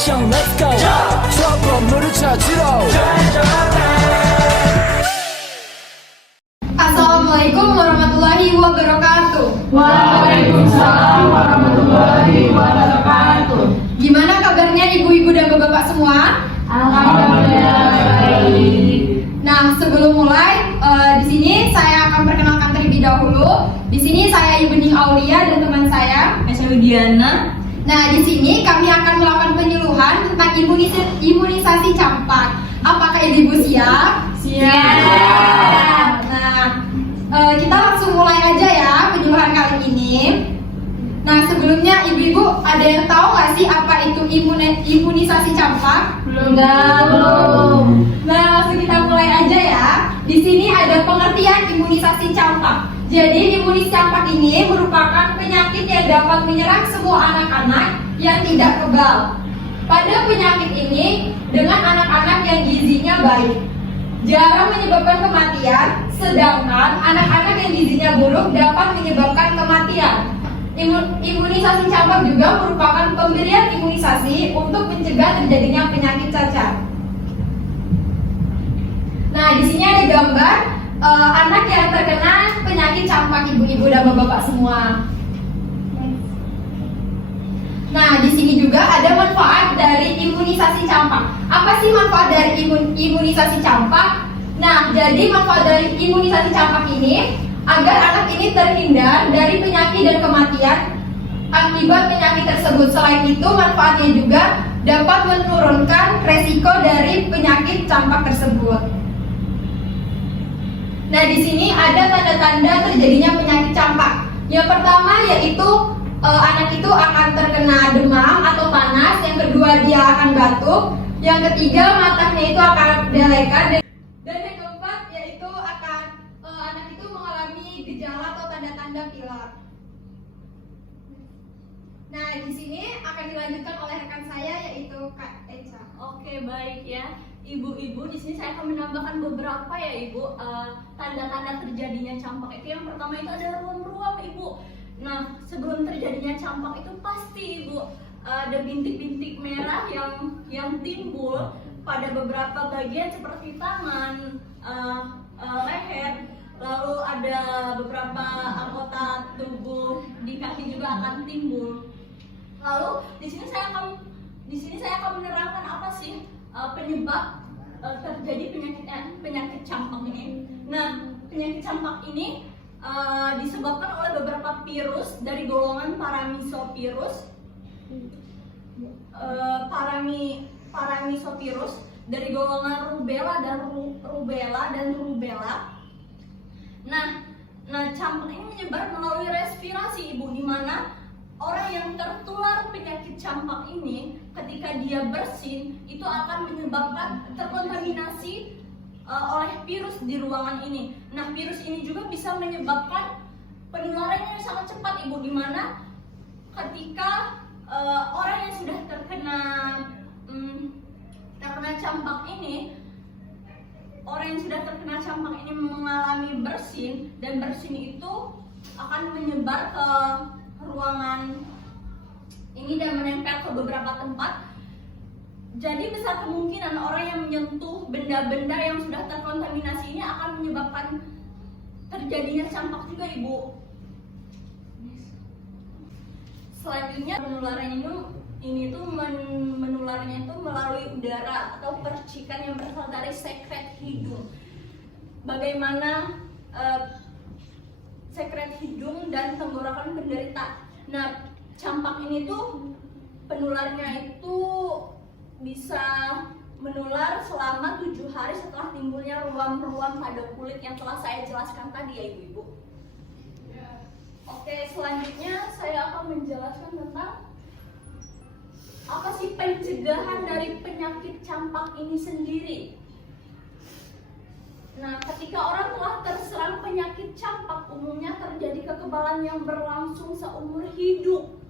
형 let's go 저 건물을 찾으러 Assalamualaikum warahmatullahi wabarakatuh. Waalaikumsalam warahmatullahi wabarakatuh. Gimana kabarnya ibu-ibu dan bapak-bapak semua? Alhamdulillah baik. Nah, sebelum mulai, di sini saya akan perkenalkan terlebih dahulu. Di sini saya Ibu Ning Aulia dan teman saya Saya Widiana. Nah, di sini kami akan melakukan penyuluhan tentang imunisasi campak. Apakah ibu siap? Siap. Nah, kita langsung mulai aja ya penyuluhan kali ini. Nah, sebelumnya ibu-ibu ada yang tahu nggak sih apa itu imunisasi campak? Belum. Nah, langsung kita mulai aja ya. Di sini ada pengertian imunisasi campak. Jadi imunisasi campak ini merupakan penyakit yang dapat menyerang semua anak-anak yang tidak kebal. Pada penyakit ini dengan anak-anak yang gizinya baik, jarang menyebabkan kematian, sedangkan anak-anak yang gizinya buruk dapat menyebabkan kematian. Imunisasi campak juga merupakan pemberian imunisasi untuk mencegah terjadinya penyakit cacar. Nah, di sini ada gambar anak yang terkena penyakit campak, ibu-ibu dan bapak-bapak semua. Nah, di sini juga ada manfaat dari imunisasi campak. Apa sih manfaat dari imunisasi campak? Nah, jadi manfaat dari imunisasi campak ini agar anak ini terhindar dari penyakit dan kematian akibat penyakit tersebut. Selain itu, manfaatnya juga dapat menurunkan resiko dari penyakit campak tersebut. Nah, di sini ada tanda-tanda terjadinya penyakit campak. Yang pertama yaitu anak itu akan terkena demam atau panas. Yang kedua dia akan batuk. Yang ketiga matanya itu akan delekat. Dan yang keempat yaitu akan anak itu mengalami gejala atau tanda-tanda pilek. Nah, di sini akan dilanjutkan oleh rekan saya yaitu Kak Eca. Oke, baik ya. Ibu-ibu, di sini saya akan menambahkan beberapa ya Ibu tanda-tanda terjadinya campak itu. Yang pertama itu ada ruam-ruam Ibu. Nah, sebelum terjadinya campak itu pasti Ibu ada bintik-bintik merah yang timbul pada beberapa bagian seperti tangan, leher, lalu ada beberapa anggota tubuh di kaki juga akan timbul. Lalu di sini saya akan menerangkan apa sih penyebab terjadi penyakit campak ini. Nah, penyakit campak ini disebabkan oleh beberapa virus dari golongan paramisovirus, dari golongan rubella dan rubella. Nah, campak ini menyebar melalui respirasi Ibu, di mana orang yang tertular penyakit campak ini ketika dia bersin itu akan menyebabkan terkontaminasi oleh virus di ruangan ini. Nah, virus ini juga bisa menyebabkan penularannya yang sangat cepat Ibu, di mana ketika orang yang sudah terkena campak ini, mengalami bersin, dan bersin itu akan menyebar ke ruangan ini dan menempel ke beberapa tempat. Jadi besar kemungkinan orang yang menyentuh benda-benda yang sudah terkontaminasi ini akan menyebabkan terjadinya campak juga Ibu. Selanjutnya menularnya itu melalui udara atau percikan yang berasal dari sekret hidung. Bagaimana sekret hidung dan tenggorokan penderita. Nah, campak ini tuh penularnya itu bisa menular selama 7 hari setelah timbulnya ruam-ruam pada kulit yang telah saya jelaskan tadi ya ibu-ibu. Oke, selanjutnya saya akan menjelaskan tentang apa sih pencegahan dari penyakit campak ini sendiri. Nah, ketika orang telah terserang penyakit campak, umumnya terjadi kekebalan yang berlangsung seumur hidup.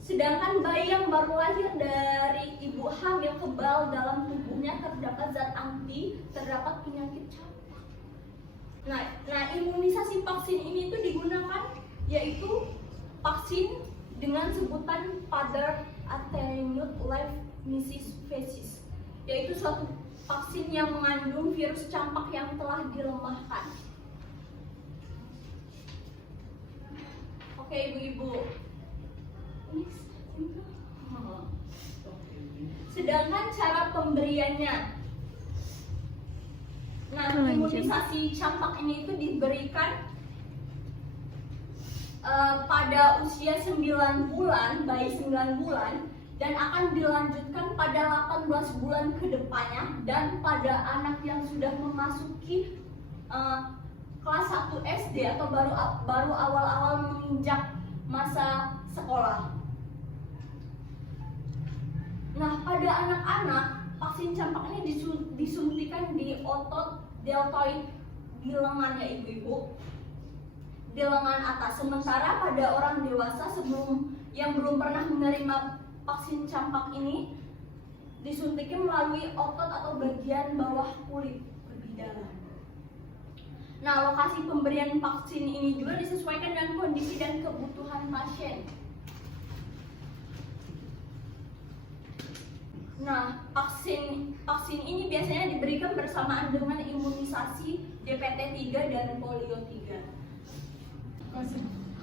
Sedangkan bayi yang baru lahir dari ibu hamil kebal dalam tubuhnya terdapat zat anti terdapat penyakit campak. Nah, imunisasi vaksin ini itu digunakan yaitu vaksin dengan sebutan Father attenuate live missis facies, yaitu suatu vaksin yang mengandung virus campak yang telah dilemahkan. Oke ibu-ibu. Sedangkan cara pemberiannya, nah imunisasi campak ini itu diberikan pada usia 9 bulan, bayi 9 bulan, dan akan dilanjutkan pada 18 bulan ke depannya, dan pada anak yang sudah memasuki kelas 1 SD atau baru awal-awal menginjak masa sekolah. Nah, pada anak-anak, vaksin campak ini disuntikan di otot deltoid di lengannya ibu-ibu, di lengan atas. Sementara pada orang dewasa yang belum pernah menerima vaksin campak ini disuntiknya melalui otot atau bagian bawah kulit lebih dalam. Nah, lokasi pemberian vaksin ini juga disesuaikan dengan kondisi dan kebutuhan pasien. Nah, vaksin ini biasanya diberikan bersamaan dengan imunisasi DPT 3 dan polio 3.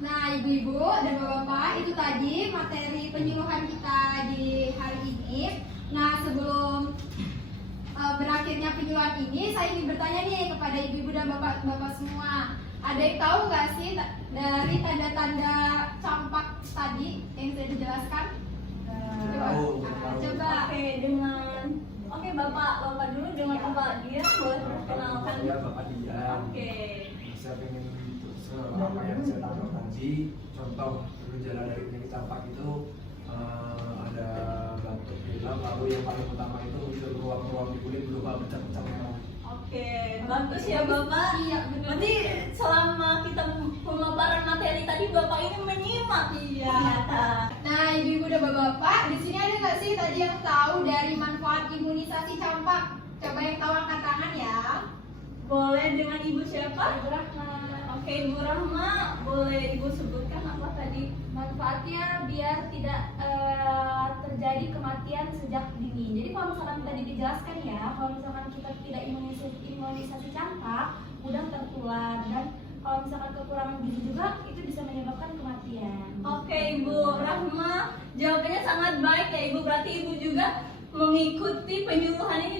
Nah, ibu-ibu dan bapak-bapak, itu tadi materi penyuluhan kita di hari ini. Nah, sebelum berakhirnya penyuluhan ini, saya ingin bertanya nih kepada ibu-ibu dan bapak-bapak semua. Ada yang tahu nggak sih dari tanda-tanda campak tadi yang sudah dijelaskan? Coba. Oke, bapak dulu dengan Bapak Dian boleh perkenalkan. Ya, Bapak Dian. Oke. Saya ingin apa yang saya tahu tadi, contoh gejala dari penyakit campak itu ada batuk pilek, lalu yang paling utama itu muncul ruam-ruam di kulit berupa bercak-bercak merah. Oke, bagus ya Bapak. Iya, benar. Berarti selama kita pemaparan materi tadi Bapak ini menyimak. Iya. Ternyata. Nah, ibu-ibu dan bapak-bapak, di sini ada nggak sih tadi yang tahu dari manfaat imunisasi campak? Coba yang tahu angkat tangan ya. Boleh dengan Ibu siapa? Ibu Rahma. Oke, Ibu Rahma, boleh Ibu sebutkan apa tadi? Manfaatnya biar tidak terjadi kematian sejak dini. Jadi kalau misalkan tadi dijelaskan ya, kalau misalkan kita tidak imunisasi campak, mudah tertular, dan kalau misalkan kekurangan gizi juga itu bisa menyebabkan kematian. Oke, Ibu Rahma, jawabannya sangat baik ya Ibu. Berarti Ibu juga mengikuti penyuluhan ini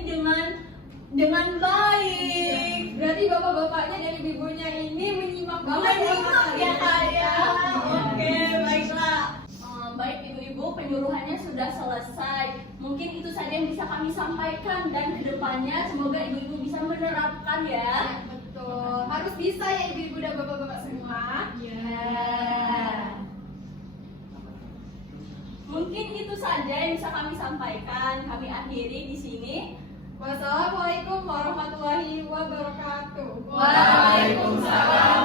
dengan baik. Berarti bapak-bapaknya dan ibu-ibunya ini menyimak banget Menyimak ya Kak ya. Iya. Oke, baiklah. Baik ibu-ibu, penyuluhannya sudah selesai. Mungkin itu saja yang bisa kami sampaikan, dan kedepannya semoga ibu-ibu bisa menerapkan ya. Ya, betul. Harus bisa ya ibu-ibu dan bapak-bapak semua. Mungkin itu saja yang bisa kami sampaikan. Kami akhiri di sini. Wassalamualaikum warahmatullahi wabarakatuh. Waalaikumsalam.